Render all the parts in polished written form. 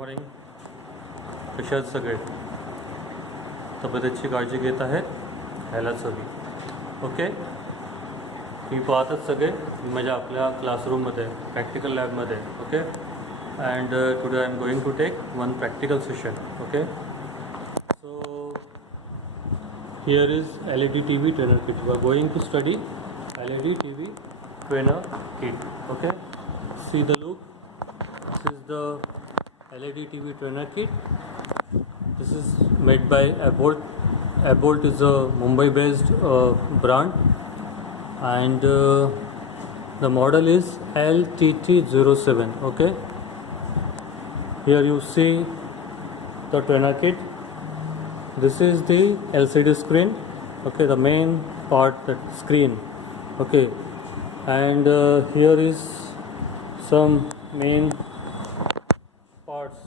Morning. कशा आहेत सगळे? तब्येतीची काळजी घेत आहे ह्यालाच हवी. ओके, तुम्ही पाहतात सगळे मी माझ्या आपल्या क्लासरूममध्ये प्रॅक्टिकल लॅबमध्ये. Okay, and today I am going to take one practical session. Okay, so here is LED TV trainer kit. We are going to study LED TV trainer kit. Okay, see the look. This is the LED TV trainer kit. This is made by Abolt. Abolt is a Mumbai-based brand, and the model is LTT07. Okay, here you see the trainer kit. This is the LCD screen. Okay, the main part, the screen. Okay, and here is some main parts,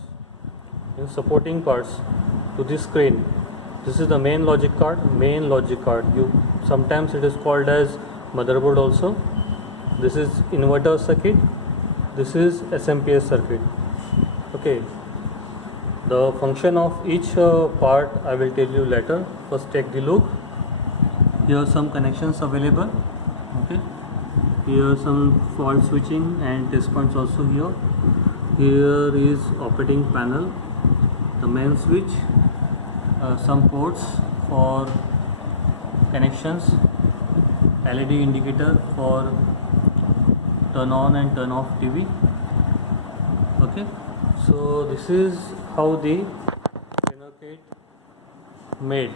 supporting parts to this screen. This is the main logic card. You sometimes it is called as motherboard also. This is inverter circuit. This is SMPS circuit. Okay, the function of each part I will tell you later. First take the look. Here are some connections available. Okay, here are some fault switching and test points also here. Here is operating panel, the main switch, some ports for connections, LED indicator for turn on and turn off TV. Okay, so this is how the trainer kit made.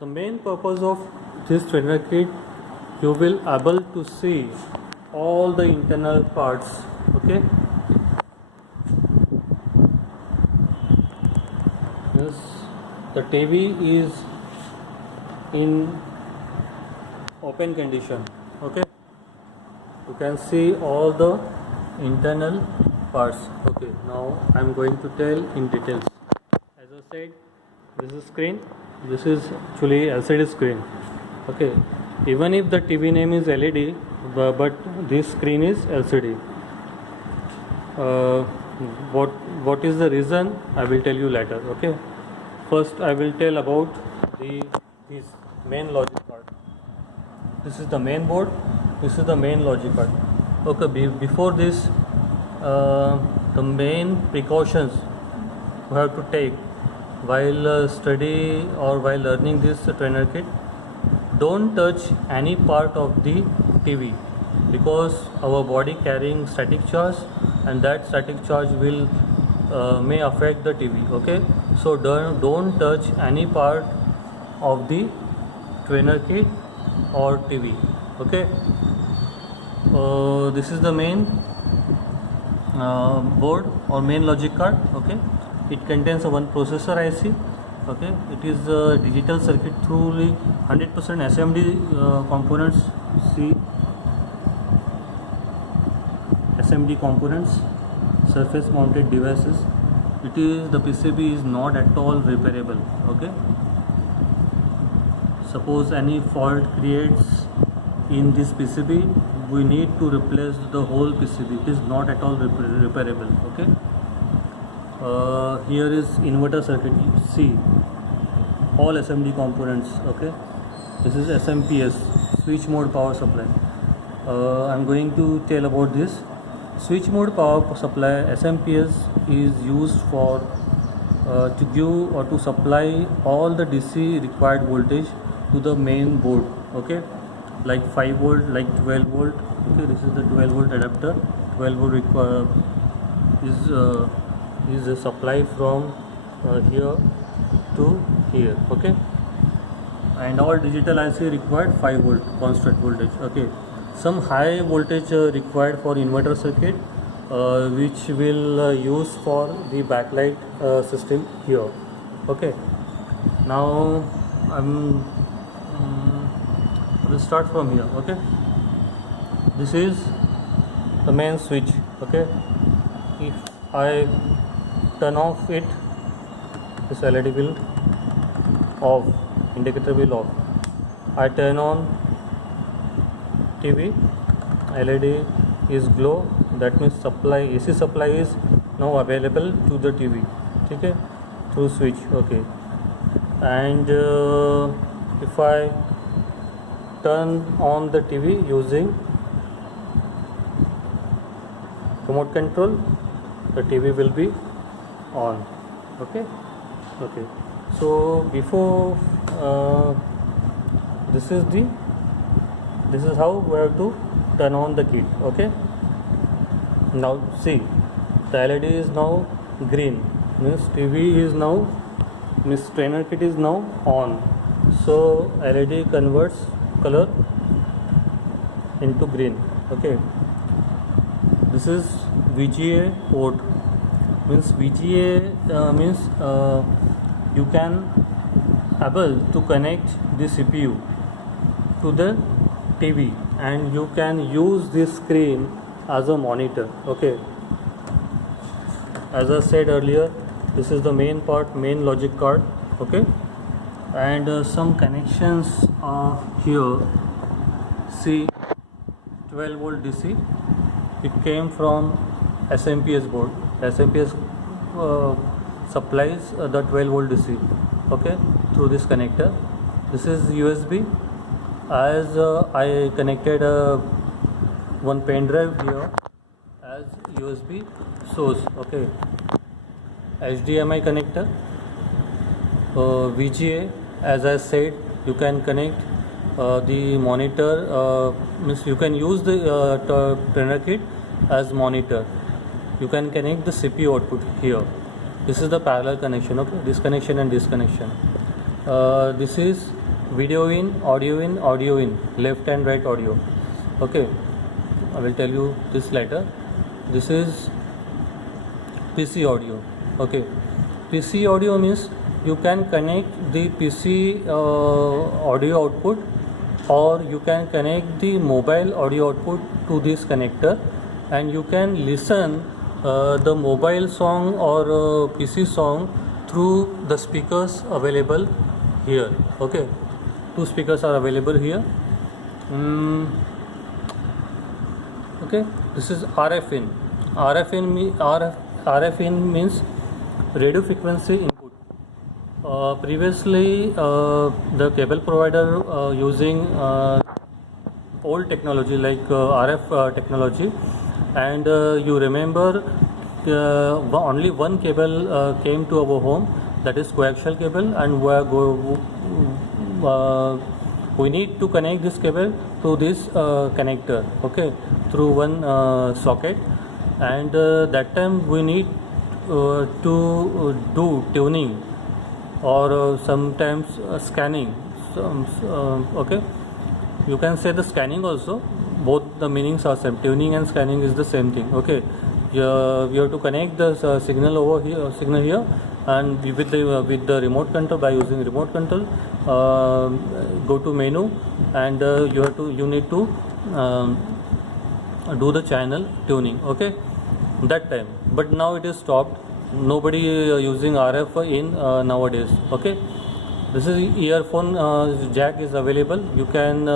The main purpose of this trainer kit, you will able to see all the internal parts. Okay, this the TV is in open condition. Okay, you can see all the internal parts. Okay, now I am going to tell in details. As I said, this is screen. This is actually LCD screen. Okay, even if the TV name is LED, but this screen is LCD. What is the reason? I will tell you later. Okay, first I will tell about this main logic card. This is the main board. This is the main logic card. Okay, before this, the main precautions we have to take while study or while learning this trainer kit. Don't touch any part of the TV, because our body carrying static charge, and that static charge will may affect the TV. Okay, so don't touch any part of the trainer kit or TV. Okay, this is the main board or main logic card. Okay, it contains one processor IC. Okay, it is a digital circuit through 100% SMD components. See, SMD components, surface mounted devices. The PCB is not at all repairable. Okay, suppose any fault creates in this PCB, we need to replace the whole PCB. It is not at all repairable. Okay, here is inverter circuit. See, all SMD components. Okay, this is SMPS, switch mode power supply. I'm going to tell about this switch mode power supply. SMPS is used for to give or to supply all the DC required voltage to the main board. Okay, like 5 volt, like 12 volt. Okay, this is the 12 volt adapter. 12 volt is a supply from here to here. Okay, and all digital IC required 5 volt constant voltage. Okay, some high voltage required for inverter circuit, which will use for the backlight system here. Okay, now we'll start from here. Okay, this is the main switch. Okay, if I turn off it, this LED will off, indicator will off. I turn on TV, LED is glow, that means supply, AC supply is now available to the TV. ठीक है, through switch. Okay, and if I turn on the TV using remote control, the TV will be on. Okay. So before this is how we have to turn on the kit. Okay, now see, the LED is now green, means TV is now, means trainer kit is now on. So LED converts color into green. Okay, this is VGA port, means VGA means you can able to connect the CPU to the TV and you can use this screen as a monitor. Okay, as I said earlier, this is the main part, main logic card. Okay, and some connections are here. See, 12 volt DC, it came from SMPS board. SMPS supplies the 12 volt DC. Okay, through this connector. This is USB. As I connected one pen drive here as USB source. Okay, HDMI connector, VGA. As I said, you can connect the monitor, means you can use the trainer kit as monitor. You can connect the CPU output here. This is the parallel connection. Okay, this connection and this connection. This is video in, audio in, left and right audio. Okay, I will tell you this later. This is PC audio. Okay, PC audio means you can connect the PC audio output, or you can connect the mobile audio output to this connector, and you can listen the mobile song or PC song through the speakers available here. Okay, two speakers are available here. Okay, this is RF in. RF in means radio frequency input. Previously, the cable provider using old technology like RF technology, and you remember only one cable came to our home, that is coaxial cable, and we need to connect this cable to this connector. Okay, through one socket, and that time we need to do tuning or sometimes scanning. Okay, you can say the scanning also. Both the meanings are same. Tuning and scanning is the same thing. Okay, you have to connect the signal over here, and with the remote control, by using remote control, go to menu, and you need to do the channel tuning. Okay, that time, but now it is stopped. Nobody using RF in nowadays. Okay, this is earphone jack is available. You can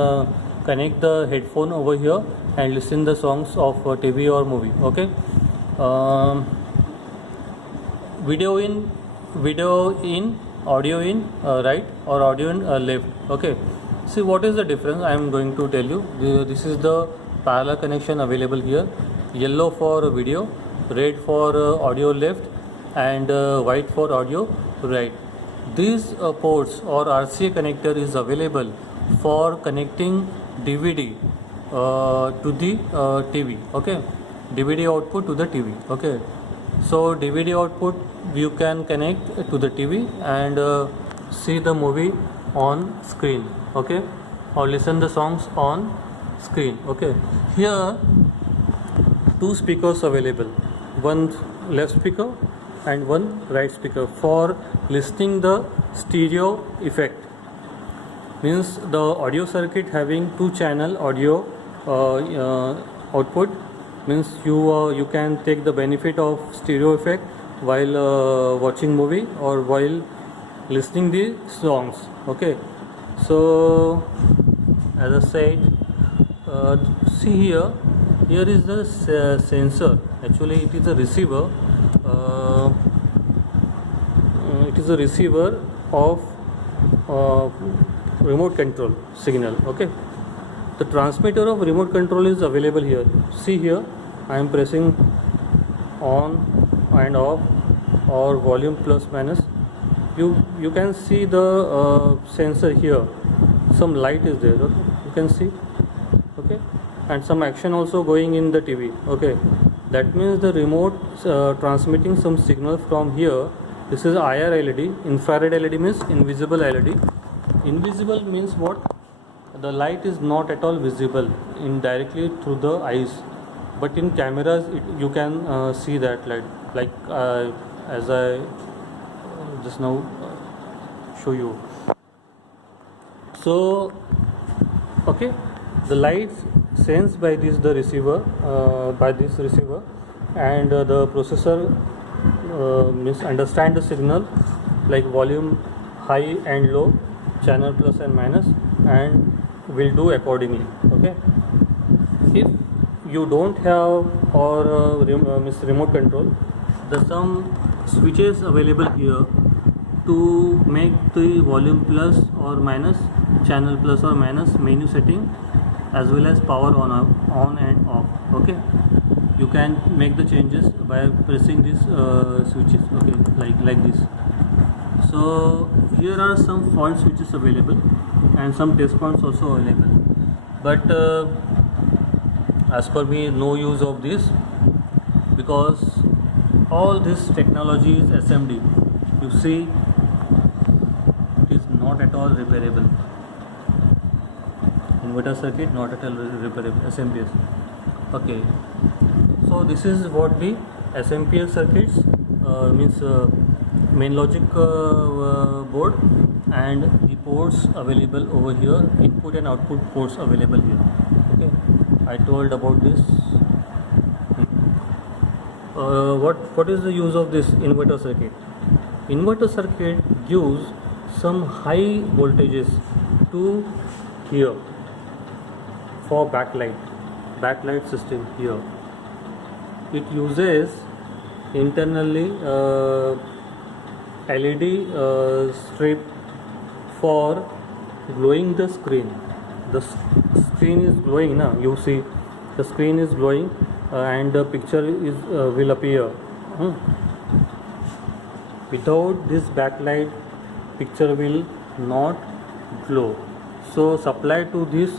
connect the headphone over here and listen the songs of TV or movie. Okay, video in, audio in right, or audio in left. Okay, see what is the difference. I am going to tell you. This is the parallel connection available here. Yellow for video, red for audio left, and white for audio right. These ports or RCA connector is available for connecting DVD to the TV. Okay, DVD output to the TV. Okay, so DVD output you can connect to the TV and see the movie on screen. Okay, or listen the songs on screen. Okay, here two speakers available, one left speaker and one right speaker for listening the stereo effect. Means the audio circuit having two channel audio output, means you can take the benefit of stereo effect while watching movie or while listening the songs. Okay, so as I said, see here is the sensor. Actually it is a receiver it is a receiver of remote control signal. Okay, the transmitter of remote control is available here. See here, I am pressing on and off or volume plus minus. You can see the sensor here. Some light is there. Okay, you can see. Okay, and some action also going in the TV. Okay, that means the remote transmitting some signal from here. This is IR LED. Infrared LED means invisible LED. Invisible means what? The light is not at all visible indirectly through the eyes, but in cameras you can see that light, like as I just now show you. So okay, the lights sensed by this receiver, and the processor means understand the signal like volume high and low, channel plus and minus, and will do accordingly. Okay, if you don't have or remote control, there's some switches available here to make the volume plus or minus, channel plus or minus, menu setting, as well as power on and off. Okay, you can make the changes by pressing these switches. Okay, like this. So here are some fault switches available and some test points also available, but as per me, no use of this, because all this technology is SMD. You see, it is not at all repairable. Inverter circuit not at all repairable. SMPS. Okay, so this is what the SMPS circuits means main logic board, and the ports available over here, input and output ports available here. Okay, I told about this. What is the use of this inverter circuit? Inverter circuit gives some high voltages to here for backlight system here. It uses internally LED strip for glowing the screen. The screen is glowing now. You see, the screen is glowing, and the picture is will appear. Without this backlight, picture will not glow. So supply to this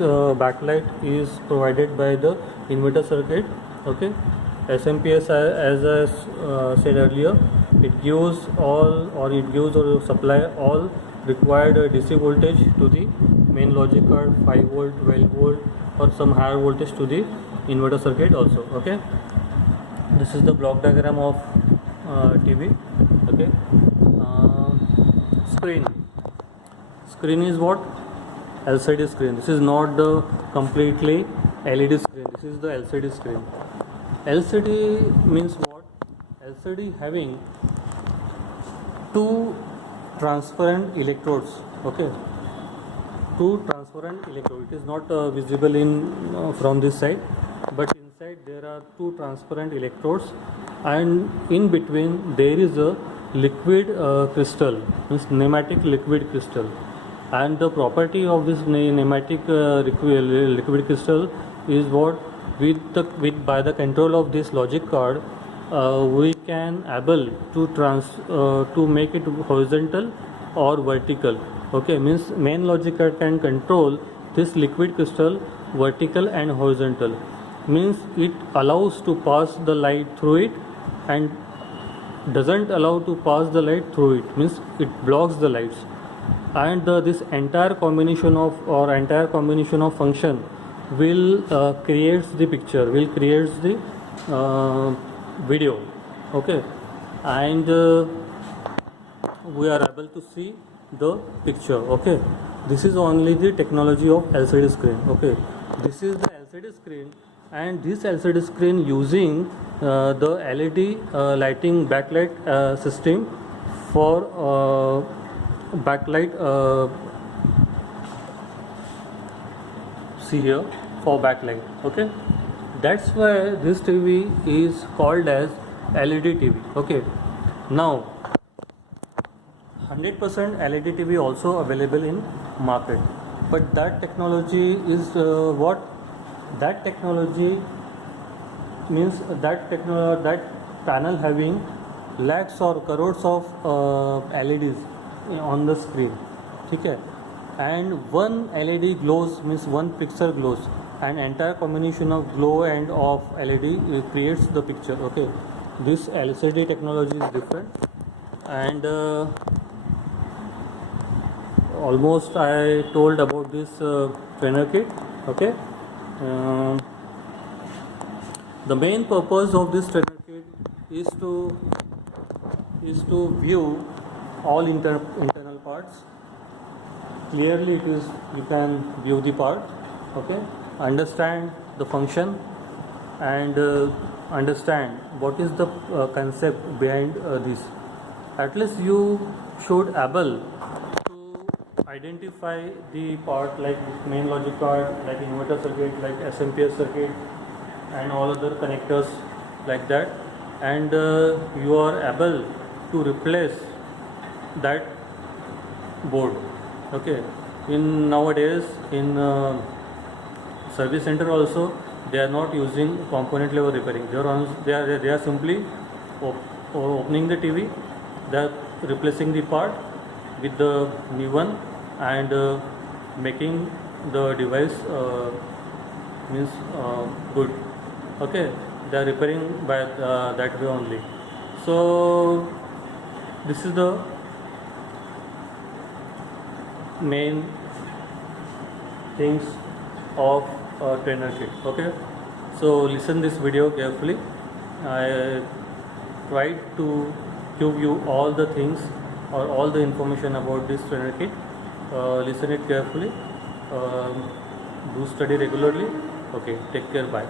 backlight is provided by the inverter circuit. Okay, SMPS, as I said earlier, it gives or supply all required DC voltage to the main logic card, 5 volt, 12 volt, or some higher voltage to the inverter circuit also. Okay, this is the block diagram of TV. Okay, screen is what? LCD screen. This is not the completely LED screen. This is the LCD screen. LCD means what? LCD having two transparent electrodes. Okay, two transparent electrodes. It is not visible in from this side, but inside there are two transparent electrodes, and in between there is a liquid crystal, means pneumatic liquid crystal. And the property of this pneumatic liquid crystal is what? By the control of this logic card, we can able to make it horizontal or vertical. Okay, means main logic card can control this liquid crystal vertical and horizontal. Means it allows to pass the light through it and doesn't allow to pass the light through it. Means it blocks the lights. And this entire combination of function will creates the picture, will creates the video. Okay, and we are able to see the picture. Okay, this is only the technology of LCD screen. Okay, this is the LCD screen, and this LCD screen using the LED lighting backlight system for backlight. See here, for backlight. Okay, that's why this TV is called as LED TV. Okay, now 100% LED TV also available in market, but that technology is what that technology means, that panel having lakhs or crores of LEDs on the screen. Okay, and one LED glows means one pixel glows, and entire combination of glow and of LED creates the picture. Okay, this LCD technology is different, and almost I told about this trainer kit. Okay, uh, the main purpose of this trainer kit is to view all internal parts clearly. It is, you can view the part, okay, understand the function, and understand what is the concept behind this. At least you should able to identify the part like main logic card, like inverter circuit, like SMPS circuit, and all other connectors like that, and you are able to replace that board. Okay, in nowadays in service center also they are not using component level repairing. They are simply opening the TV, they are replacing the part with the new one, and making the device means good. Okay, they are repairing by that way only. So this is the main things of trainer kit. Okay, so listen this video carefully. I tried to give you all the things or all the information about this trainer kit. Listen it carefully, do study regularly. Okay, take care, bye.